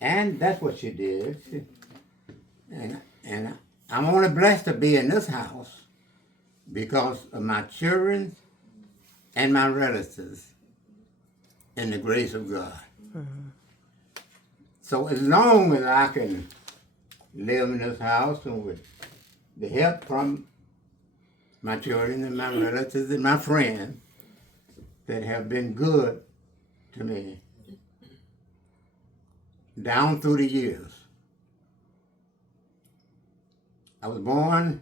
And that's what she did. And I'm only blessed to be in this house because of my children and my relatives and the grace of God. So as long as I can live in this house and with the help from my children and my relatives and my friends that have been good to me down through the years. I was born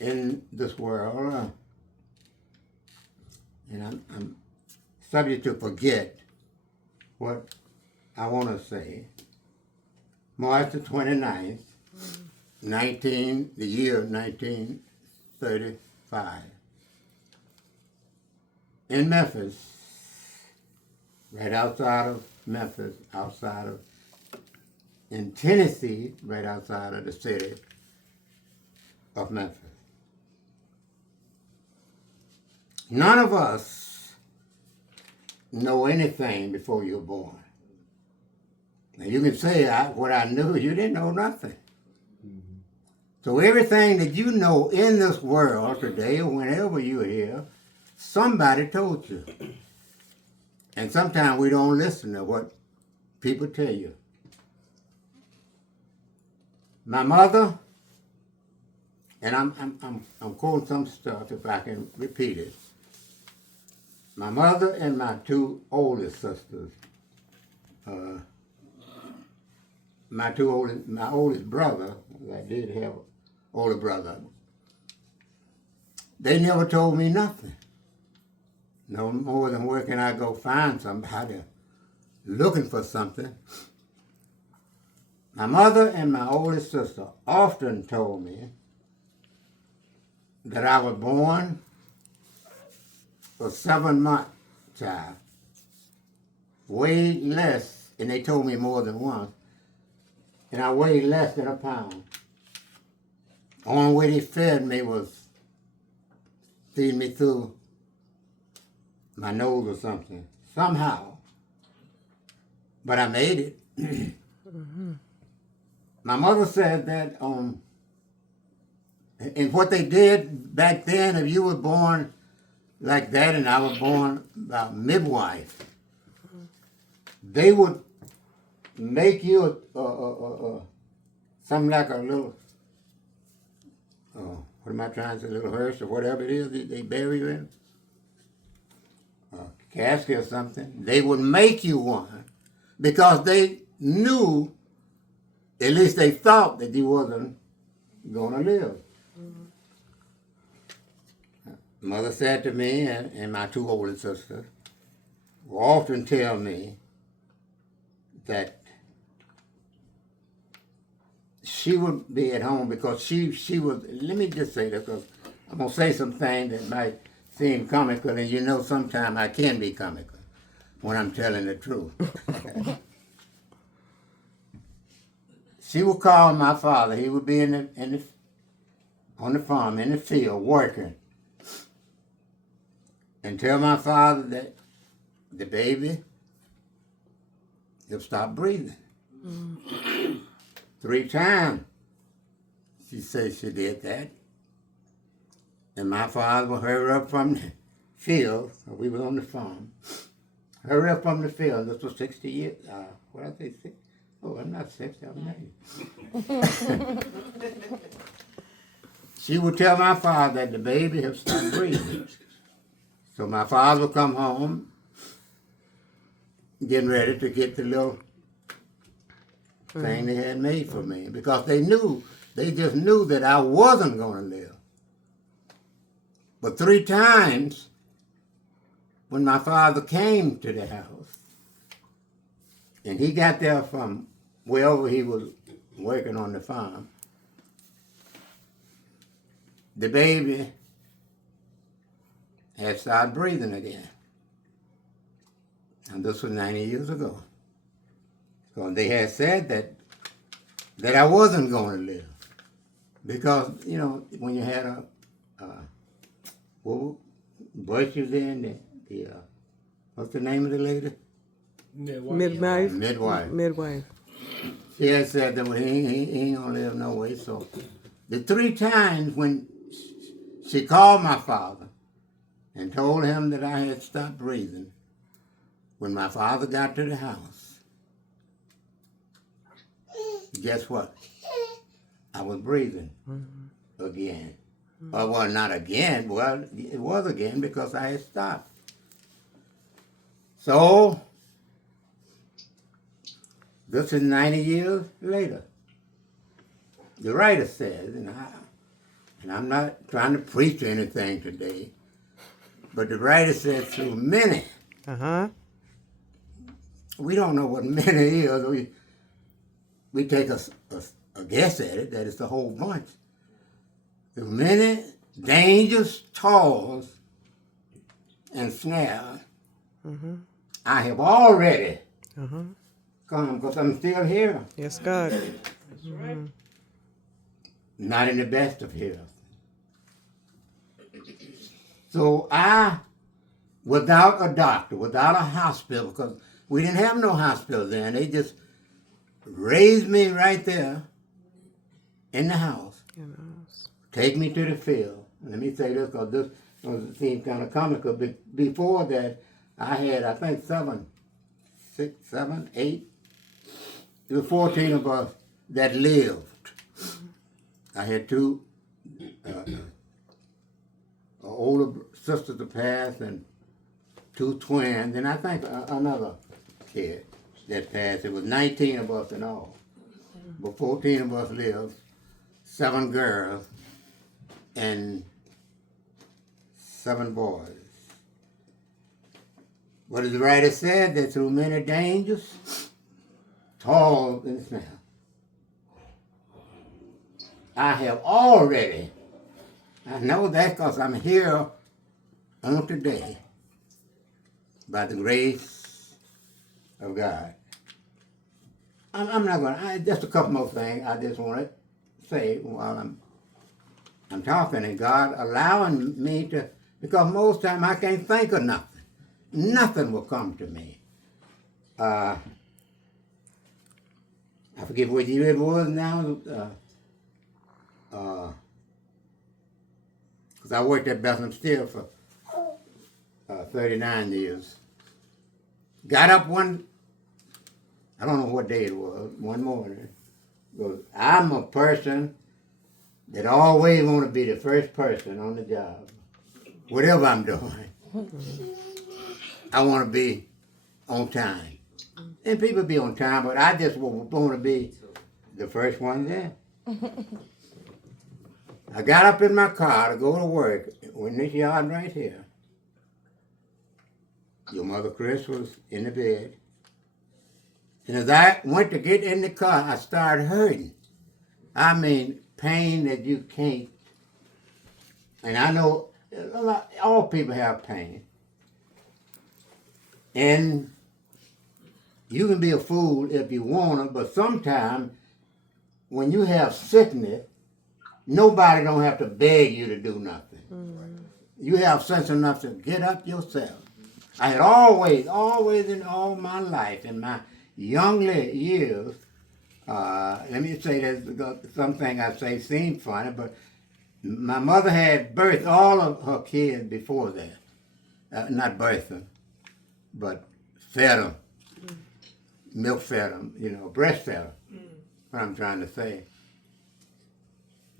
in this world, and I'm subject to forget what I want to say. March the 29th, the year 1935, in Memphis, right outside of Memphis, in Tennessee, right outside of the city of Memphis. None of us know anything before you're born. Now you can say what I knew, you didn't know nothing. So everything that you know in this world today or whenever you're here, somebody told you. And sometimes we don't listen to what people tell you. My mother, and I'm quoting some stuff if I can repeat it. My mother and my two oldest sisters, my oldest brother, I did have an older brother, they never told me nothing. No more than where can I go find somebody looking for something. My mother and my oldest sister often told me that I was born a 7-month child, weighed less, and they told me more than once, and I weighed less than a pound. The only way they fed me was feeding me through my nose or something, somehow. But I made it. My mother said that, and what they did back then, if you were born like that and I was born by midwife, they would make you something like a little, what am I trying to say, a little hearse or whatever it is they bury you in, a casket or something. They would make you one because they knew, at least they thought, that you wasn't going to live. Mother said to me, and my two older sisters will often tell me that she would be at home because she was, let me just say this because I'm going to say some things that might seem comical, and you know sometimes I can be comical when I'm telling the truth. She would call my father. He would be on the farm, in the field, working, and tell my father that the baby he'll stop breathing. 3 times she said she did that. And my father would hurry up from the field. We were on the farm. Hurry up from the field. This was 60 years. What did I say? 60? Oh, I'm not 60, I'm 90. She would tell my father that the baby had stopped breathing. So my father would come home, getting ready to get the little thing they had made for me, because they just knew that I wasn't going to live. But 3 times, when my father came to the house, and he got there from wherever he was working on the farm, the baby had started breathing again. And this was 90 years ago. So they had said that I wasn't going to live. Because, you know, when you had a bushes in, what's the name of the lady? Midwife. midwife. Midwife. She had said that he ain't gonna live no way. So the 3 times when she called my father and told him that I had stopped breathing, when my father got to the house, guess what? I was breathing again. Well, not again. Well, it was again because I had stopped. So, this is 90 years later. The writer says, and I'm not trying to preach or anything today, but the writer says through many, we don't know what many is. We take a guess at it, that it's a whole bunch. Through many dangers, toils, and snares, I have already come because I'm still here. Yes, God. That's right. Not in the best of health. So I, without a doctor, without a hospital, because we didn't have no hospital then, they just raised me right there in the house, take me to the field. Let me say this because this seems kind of comical. Before that, I had, I think, 7, 6, 7, 8, there were 14 of us that lived. I had 2 older sisters to pass and 2 twins, and I think another kid that passed. It was 19 of us in all. But 14 of us lived, 7 girls, and 7 boys. What the writer said, that through many dangers, toils and snares, I have already, I know that because I'm here on today by the grace of God. I'm not going to, just a couple more things I just want to say while I'm talking, and God allowing me to, because most time I can't think of nothing. Nothing will come to me. I forget what year it was now, because I worked at Bethlehem Steel for 39 years. Got up I don't know what day it was, one morning. Goes, I'm a person that always want to be the first person on the job. Whatever I'm doing, I want to be on time. And people be on time, but I just want to be the first one there. I got up in my car to go to work in this yard right here. Your mother Chris was in the bed. And as I went to get in the car, I started hurting. I mean, pain that you can't. And I know all people have pain. And you can be a fool if you want to, but sometimes when you have sickness, nobody don't have to beg you to do nothing. You have sense enough to get up yourself. I had always in all my life, in my young years, let me say this, because something I say seems funny, but my mother had birthed all of her kids before that. Not birthed them, but fed them, milk fed them, breastfed them, what I'm trying to say.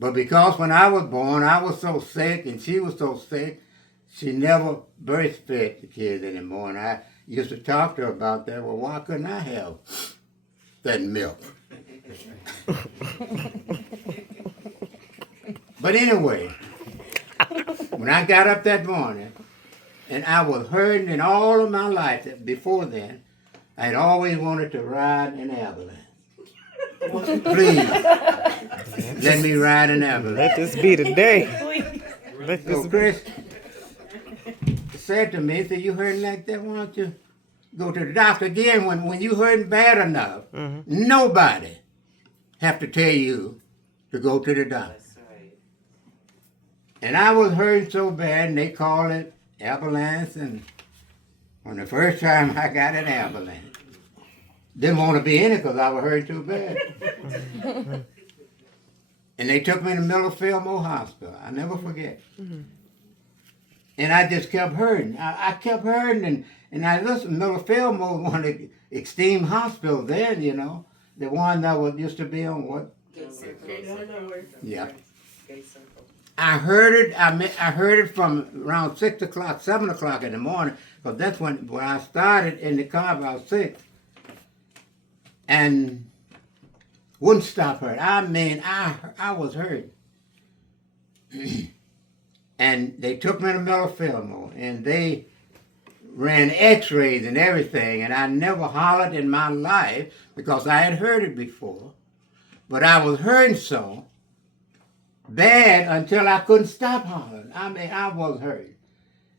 But because when I was born, I was so sick and she was so sick, she never breastfed the kids anymore. And I used to talk to her about that. Well, why couldn't I have that milk? But anyway, when I got up that morning, and I was hurting in all of my life before then, I had always wanted to ride an ambulance. Please, let me ride an ambulance. Let this be the day. Let this So Chris said to me, he said, you hurting like that, why don't you go to the doctor again? When you hurting bad enough, nobody have to tell you to go to the doctor. And I was hurting so bad, and they called it ambulance, and on the first time I got an ambulance, didn't want to be in it because I was hurting too bad. And they took me to Miller Fillmore Hospital. I never forget. And I just kept hurting. I kept hurting, and I listened. Miller Fillmore was one of the esteemed hospitals then, you know. The one that was used to be on what? Yeah. I heard it. I heard it from around 6 o'clock, 7 o'clock in the morning, because that's when I started in the car about 6, and wouldn't stop hurting. I mean, I was hurting. And they took me to Miller Fillmore, and they ran X-rays and everything, and I never hollered in my life because I had heard it before. But I was hurting so bad until I couldn't stop hollering. I mean, I was hurting.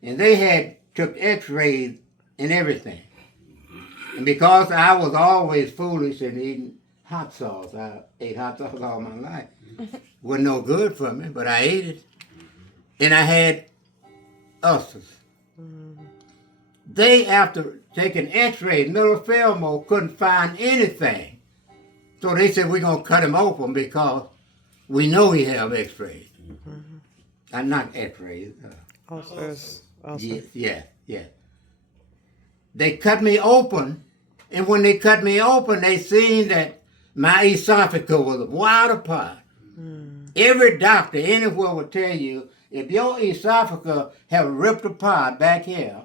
And they took X-rays and everything. And because I was always foolish and eating hot sauce, I ate hot sauce all my life. Wasn't no good for me, but I ate it. And I had ulcers. They, after taking X-rays, Miller Fillmore couldn't find anything. So they said, we're going to cut him open because we know he have X-rays. Not X-rays. Ulcers. Yeah. They cut me open, and when they cut me open, they seen that my esophagus was wide apart. Every doctor anywhere will tell you, if your esophagus have ripped apart back here,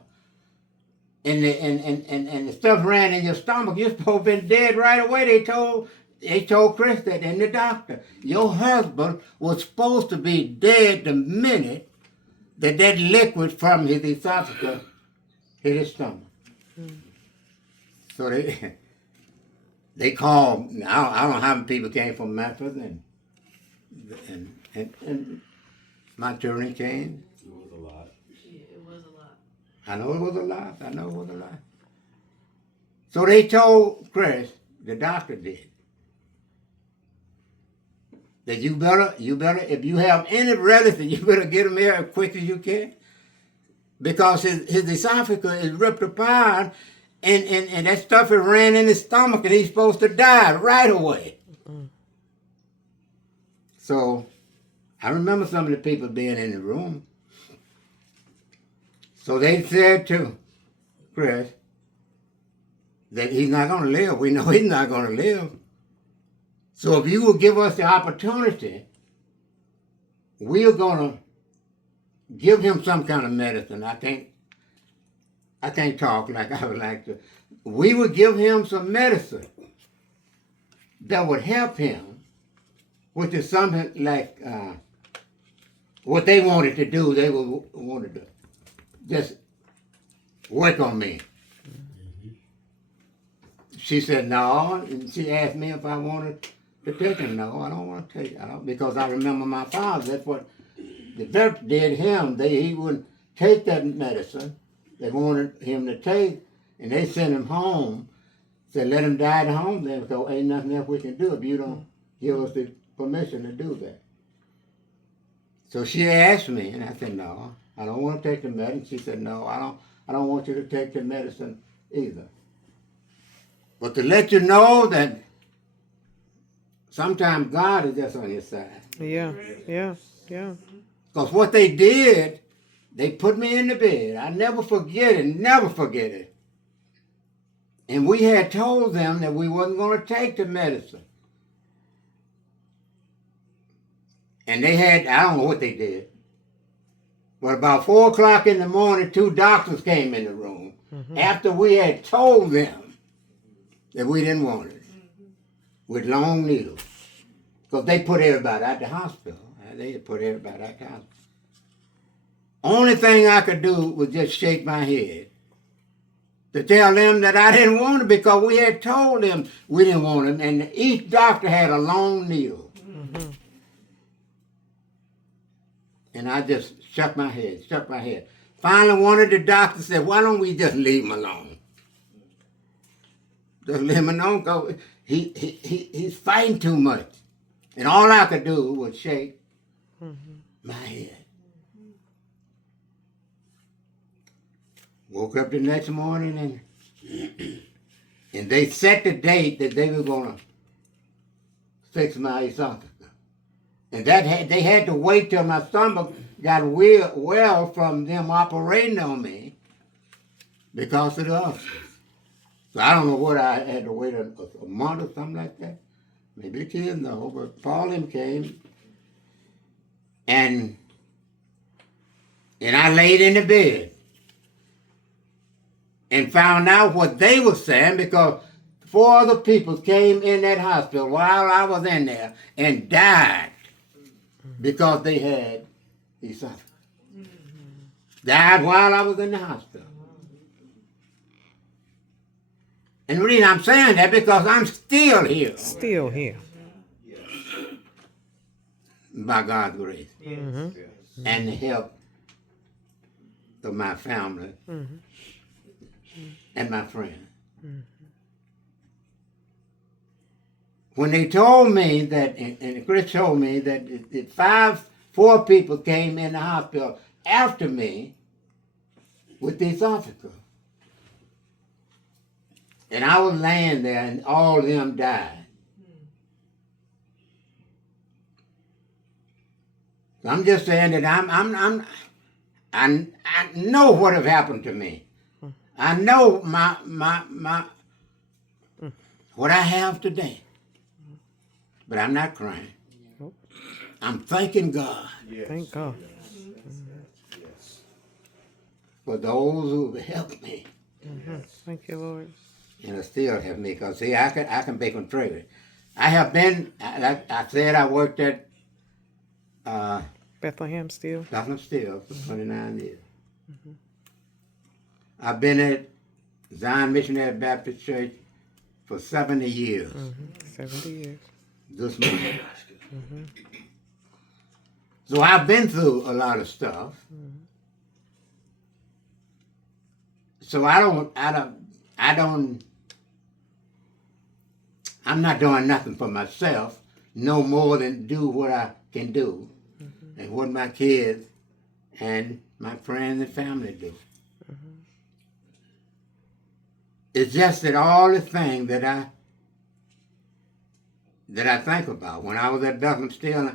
and the stuff ran in your stomach, you're supposed to have been dead right away. They told Chris that, and the doctor, your husband was supposed to be dead the minute that liquid from his esophagus hit his stomach. So they called. I don't know how many people came from Memphis, and my children came. It was a lot. Yeah, it was a lot. I know it was a lot. So they told Chris, the doctor did, that you better, if you have any relative, you better get him here as quick as you can, because his esophagus is ripped apart, and that stuff had ran in his stomach, and he's supposed to die right away. So I remember some of the people being in the room. So they said to Chris that he's not going to live. We know he's not going to live. So if you will give us the opportunity, we are going to give him some kind of medicine. I can't talk like I would like to. We would give him some medicine that would help him, which is something like what they wanted to do. They wanted to just work on me. She said no, and she asked me if I wanted to take it. No, I don't want to take it. Because I remember my father. That's what the doctor did him. He wouldn't take that medicine they wanted him to take, and they sent him home. Said let him die at home then, because ain't nothing else we can do if you don't give us the permission to do that. So she asked me, and I said no, I don't want to take the medicine. She said no, I don't want you to take the medicine either. But to let you know that sometimes God is just on your side. Yeah. Because what they did, they put me in the bed. I never forget it. And we had told them that we wasn't going to take the medicine. And they had, I don't know what they did. But about 4 o'clock in the morning, 2 doctors came in the room after we had told them that we didn't want it, with long needles. Because they put everybody at the hospital. They put everybody at the hospital. Only thing I could do was just shake my head to tell them that I didn't want it, because we had told them we didn't want it, and each doctor had a long needle. And I just shook my head. Finally, one of the doctors said, why don't we just leave him alone? Just leave him alone, because he's fighting too much. And all I could do was shake my head. Woke up the next morning, And they set the date that they were going to fix my esophagus. And they had to wait till my stomach got well from them operating on me because of the ulcers. So I don't know what I had to wait a month or something like that. Maybe the kids know, but Pauline came and I laid in the bed and found out what they were saying because 4 other people came in that hospital while I was in there and died because they had esophagus. Died while I was in the hospital. And the reason I'm saying that because I'm still here. Still here. By God's grace. Mm-hmm. And the help of my family and my friends. When they told me that, and Chris told me that 4 people came in the hospital after me with the esophagus. And I was laying there and all of them died. So I'm just saying that I know what have happened to me. I know my what I have today. But I'm not crying. Nope. I'm thanking God. Yes. Thank God. For those who have helped me. Thank you, Lord. And still help me. Because, see, I can be contrary. I have been, like I said, I worked at Bethlehem Steel. Bethlehem Steel for 29 years. I've been at Zion Missionary Baptist Church for 70 years. 70 years. This month. So I've been through a lot of stuff. So I'm not doing nothing for myself, no more than do what I can do and what my kids and my friends and family do. It's just that all the things that I think about when I was at Bethlehem Steel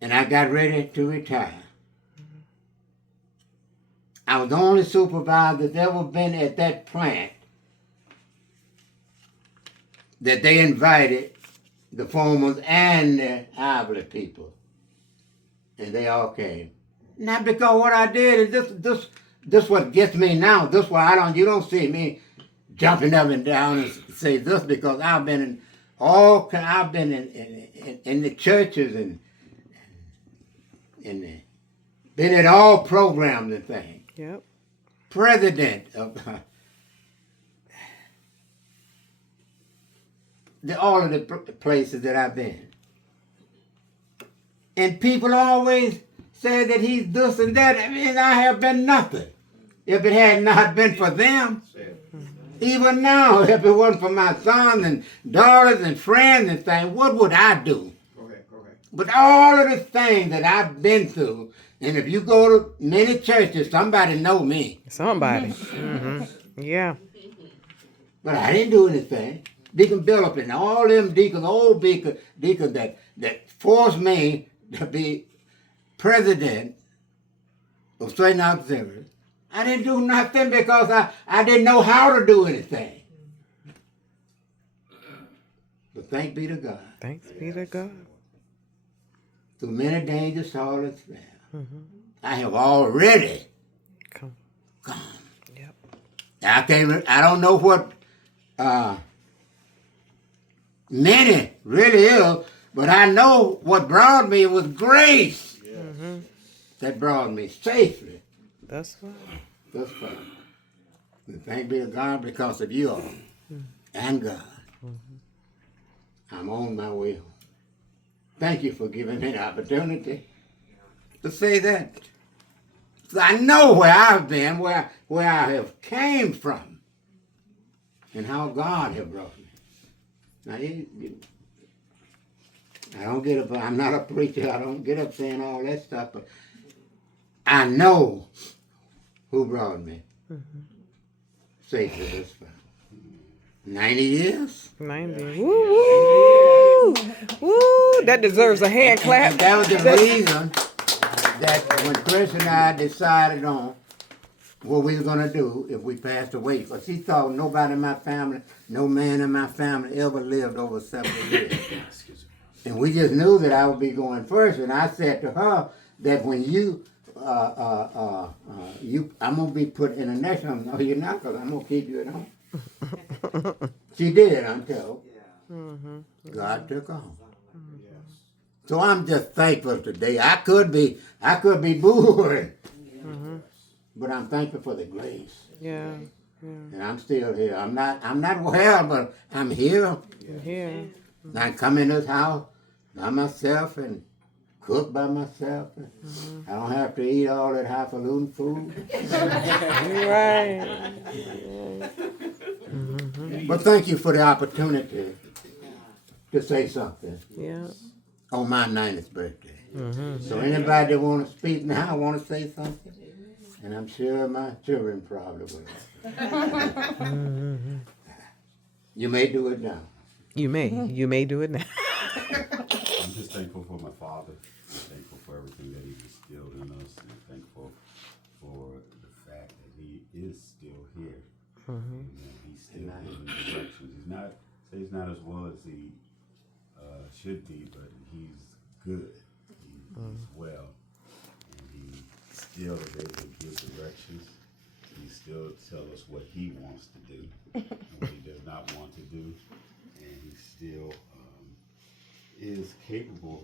and I got ready to retire. I was the only supervisor that's ever been at that plant that they invited the foremen and the Ivory people. And they all came. Not because what I did is this what gets me now. This why you don't see me jumping up and down and say this because I've been in the churches and been at all programs and things. Yep. President of all of the places that I've been. And people always say that he's this and that. I mean, I have been nothing. If it had not been for them, even now, if it wasn't for my sons and daughters and friends and things, what would I do? Correct. But all of the things that I've been through, and if you go to many churches, somebody know me. Somebody. Yeah. But I didn't do anything. Deacon Billup and all them deacons, old deacons that forced me to be president of Satan Auxiliary. I didn't do nothing because I didn't know how to do anything. But thanks be to God. Thanks be to God. Through many dangers, sorrows, I have already Come. come. Yep. I don't know what many really is, but I know what brought me was grace that brought me safely. That's fine. Thus far. And thank be to God because of you all and God. I'm on my way home. Thank you for giving me the opportunity to say that. So I know where I've been, where I have came from, and how God has brought me. Now, I don't get up, I'm not a preacher, I don't get up saying all that stuff, but I know who brought me safely this far. 90 years. 90. Woo, woo, woo. That deserves a hand clap. And that was the reason that when Chris and I decided on what we were going to do if we passed away. Because he thought nobody in my family, no man in my family ever lived over 70 years. And we just knew that I would be going first. And I said to her that when I'm going to be put in the next one. No, you're not, because I'm going to keep you at home. She did until God took her home. So I'm just thankful today. I could be booing. But I'm thankful for the grace. Yeah. And I'm still here. I'm not well, but I'm here. You're here. I come in this house by myself and cook by myself. I don't have to eat all that highfalutin food. You're right. But thank you for the opportunity to say something Yeah. on my 90th birthday. So anybody that want to speak now, want to say something? And I'm sure my children probably will. You may do it now. You may do it now. I'm just thankful for my father. I'm thankful for everything that he instilled in us. And thankful for the fact that he is still here. And that he's still giving directions. He's not as well as he should be, but he's good. He's well. And he still is able to give directions. He still tells us what he wants to do and what he does not want to do. And he still is capable of